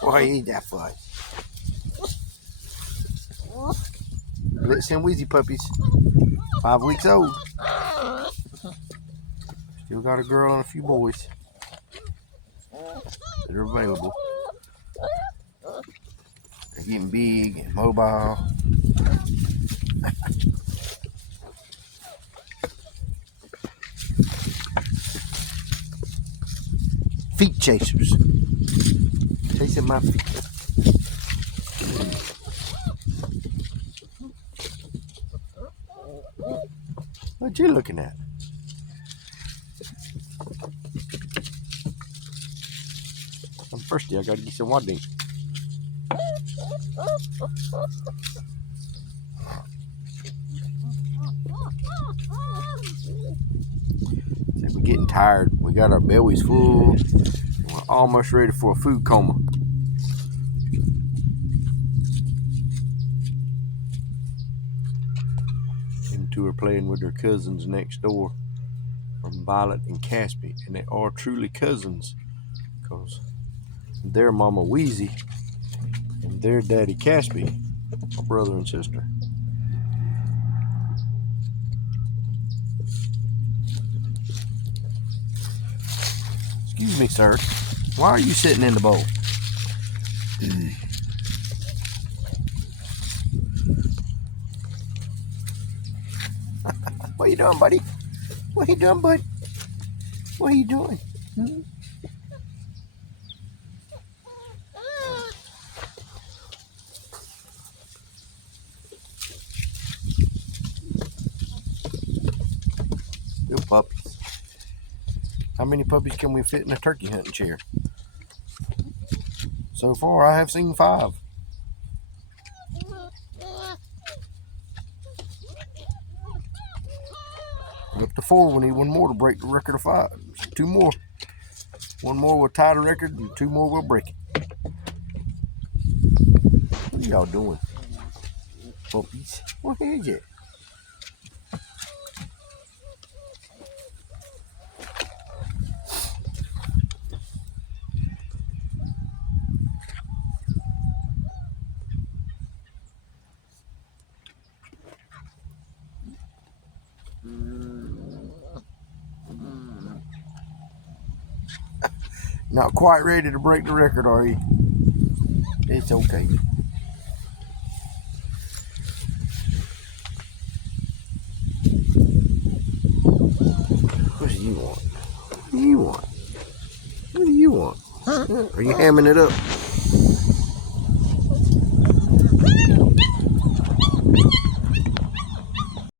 Why he eat that fudge? Blitz and Wheezey puppies. 5 weeks old. Still got a girl and a few boys that are available. They're getting big and mobile. Feet chasers. Chasing my feet. What you looking at? I'm thirsty. I gotta get some water. We're getting tired. We got our bellies full. We're almost ready for a food coma. Them two are playing with their cousins next door from Violet and Caspi, and they are truly cousins because their mama Wheezey and their daddy Caspi are brother and sister. Excuse me, sir. Why are you sitting in the bowl? What are you doing, buddy? What are you doing, bud? What are you doing? Little puppies. How many puppies can we fit in a turkey hunting chair? So far, I have seen 5. Up to 4. We need 1 more to break the record of 5. 2 more. 1 more will tie the record, and 2 more will break it. What are y'all doing, puppies? What is it? Not quite ready to break the record, are you? It's okay. What do you want? What do you want? What do you want? Are you hamming it up?